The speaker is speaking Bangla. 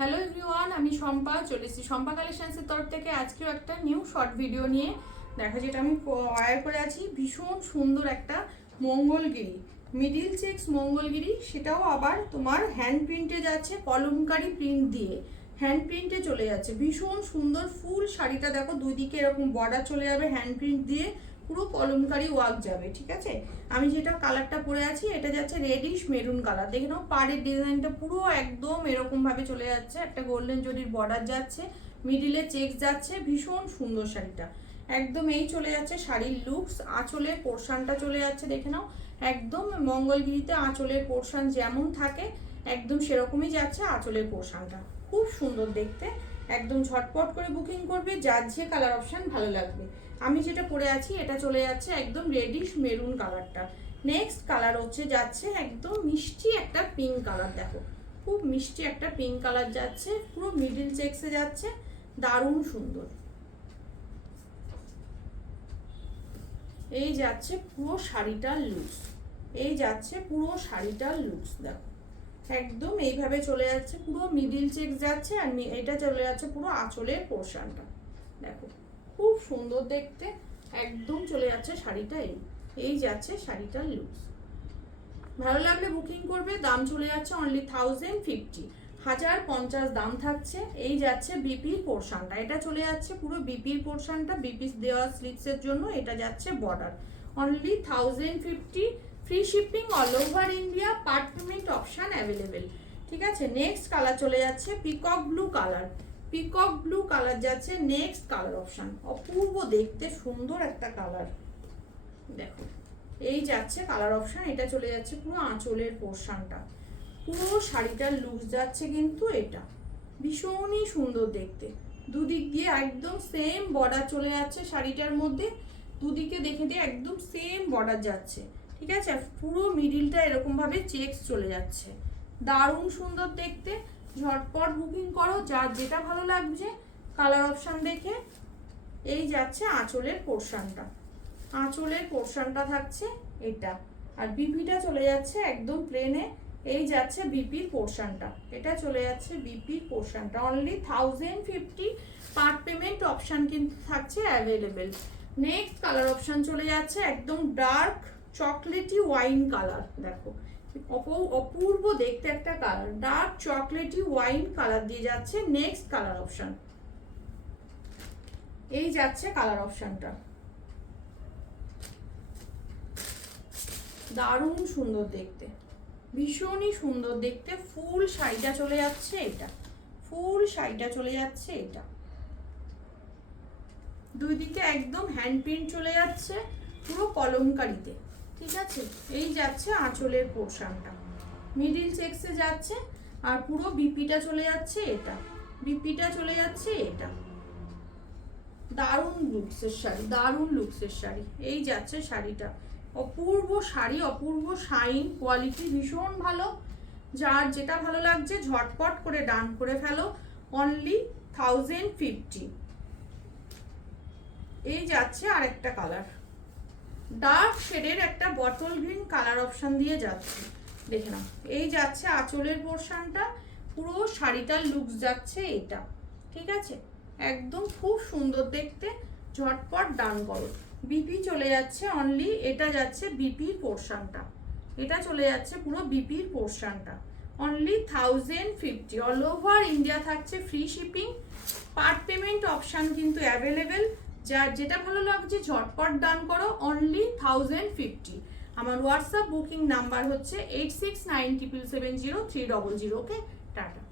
হ্যালো এভরিওয়ান, আমি শম্পা চলে এসেছি শম্পা কালেকশনসের তরফ থেকে। আজকেও একটা নিউ শর্ট ভিডিও নিয়ে দেখো, যেটা আমি ওয়্যার করে আছি ভীষণ সুন্দর একটা মঙ্গলগিরি, মিডিল চেক্স মঙ্গলগিরি। সেটাও আবার তোমার হ্যান্ড প্রিন্টে যাচ্ছে, কলমকারি প্রিন্ট দিয়ে হ্যান্ড প্রিন্টে চলে যাচ্ছে। ভীষণ সুন্দর ফুল শাড়িটা দেখো, দুই দিকে এরকম বর্ডার চলে যাবে হ্যান্ড প্রিন্ট দিয়ে, পুরো কলমকারি ওয়ার্ক যাবে। ঠিক আছে, আমি যেটা কালারটা পরে আছি এটা যাচ্ছে রেডিশ মেরুন কালার। দেখে নাও পাড়ের ডিজাইনটা পুরো একদম এরকম ভাবে চলে যাচ্ছে, একটা গোল্ডেন জরির বর্ডার যাচ্ছে, মিডিলে চেক যাচ্ছে। ভীষণ সুন্দর শাড়িটা, একদম এই চলে যাচ্ছে শাড়ির লুকস। আঁচলের পোর্শনটা চলে যাচ্ছে, দেখে নাও একদম মঙ্গলগিরিতে আঁচলের পোর্শন যেমন থাকে একদম সেরকমই যাচ্ছে আঁচলের পোর্শনটা। খুব সুন্দর দেখতে, একদম ঝটপট করে বুকিং করবে, যার যে কালার অপশান ভালো লাগবে। আমি যেটা পরে আছি এটা চলে যাচ্ছে একদম রেডিশ মেরুন কালারটা। নেক্সট কালার হচ্ছে যাচ্ছে একদম মিষ্টি একটা পিঙ্ক কালার। দেখো খুব মিষ্টি একটা পিঙ্ক কালার যাচ্ছে, পুরো মিডিল চেক্সে যাচ্ছে, দারুণ সুন্দর। এই যাচ্ছে পুরো শাড়িটার লুকস, এই যাচ্ছে পুরো শাড়িটার লুকস। দেখো একদম এইভাবে চলে যাচ্ছে, পুরো মিডিল চেক যাচ্ছে, আর এটা চলে যাচ্ছে পুরো আঁচলের পোর্শনটা। দেখো খুব সুন্দর দেখতে, একদম চলে যাচ্ছে শাড়িটা। এই যাচ্ছে শাড়িটার লুকস। ভালো লাগলে বুকিং করবে। দাম চলে যাচ্ছে অনলি 1050, 1050 দাম থাকছে। এই যাচ্ছে বিপির পোর্শনটা, এটা চলে যাচ্ছে পুরো বিপির পোর্শনটা, বিপি দেওয়া স্লিভসের জন্য এটা যাচ্ছে border. Only 1050, free shipping all over India, part payment option available. ঠিক আছে, নেক্সট কালার চলে যাচ্ছে peacock blue colour. Peacock blue colour যাচ্ছে নেক্সট কালার অপশান, অপূর্ব দেখতে সুন্দর একটা কালার। দেখো এই যাচ্ছে কালার অপশান, এটা চলে যাচ্ছে পুরো আঁচলের পোর্শনটা, পুরো শাড়িটার লুক যাচ্ছে কিন্তু এটা ভীষণই সুন্দর দেখতে। দুদিক দিয়ে একদম সেম বর্ডার চলে যাচ্ছে শাড়িটার মধ্যে, দুদিকে দেখে দিয়ে একদম সেম বর্ডার যাচ্ছে। ঠিক আছে, পুরো মিডিলটা এরকম ভাবে চেকস চলে যাচ্ছে, দারুণ সুন্দর দেখতে। ঝটপট বুকিং করো, যার যেটা ভালো লাগছে কালার অপশান দেখে। এই যাচ্ছে আঁচলের পোর্শনটা, আঁচলের পোর্শনটা থাকছে এটা, আর বিপিটা চলে যাচ্ছে একদম প্লেনে। এই যাচ্ছে বিপির পোর্শনটা, এটা চলে যাচ্ছে বিপির পোর্শনটা। অনলি 1050, পার্ট পেমেন্ট অপশান কিন্তু থাকছে অ্যাভেলেবেল। নেক্সট কালার অপশান চলে যাচ্ছে একদম ডার্ক চকলেটি ওয়াইন কালার। দেখো অপূর্ব দেখতে একটা colour, dark chocolatey wine colour দিয়ে যাচ্ছে নেক্সট কালার অপশান। এই যাচ্ছে কালার অপশানটা, দারুণ সুন্দর দেখতে, ভীষণই সুন্দর দেখতে। ফুল শাড়িটা চলে যাচ্ছে এটা, ফুল শাড়িটা চলে যাচ্ছে এটা, দুই দিকে একদম হ্যান্ড প্রিন্ট চলে যাচ্ছে পুরো কলমকারিতে। ঠিক আছে, এই যাচ্ছে আঁচলের পোর্শনটা, মিডিল চেক্সে যাচ্ছে, আর পুরো বিপিটা চলে যাচ্ছে এটা, বিপিটা চলে যাচ্ছে এটা। দারুণ লুকসের শাড়ি, দারুণ লুকসের শাড়ি। এই যাচ্ছে শাড়িটা, অপূর্ব শাড়ি, অপূর্ব শাইন, কোয়ালিটি ভীষণ ভালো। যার যেটা ভালো লাগছে ঝটপট করে ডান করে ফেলো। অনলি 1050। এই যাচ্ছে আরেকটা কালার, ডার্ক শেডের একটা বটল গ্রিন কালার অপশান দিয়ে যাচ্ছে, দেখে নাও। এই যাচ্ছে আঁচলের পোর্শনটা, পুরো শাড়িটার লুকস যাচ্ছে এটা। ঠিক আছে, একদম খুব সুন্দর দেখতে, ঝটপট ডান করো। বিপি চলে যাচ্ছে অনলি, এটা যাচ্ছে বিপির পোর্শনটা, এটা চলে যাচ্ছে পুরো বিপির পোর্শনটা। অনলি 1050, অল ওভার ইন্ডিয়া থাকছে free shipping, part payment option কিন্তু অ্যাভেলেবেল। যার যেটা ভালো লাগছে ঝটপট ডান করো। অনলি 1050। আমার হোয়াটসঅ্যাপ বুকিং নাম্বার হচ্ছে 8697770300। ওকে, টাটা।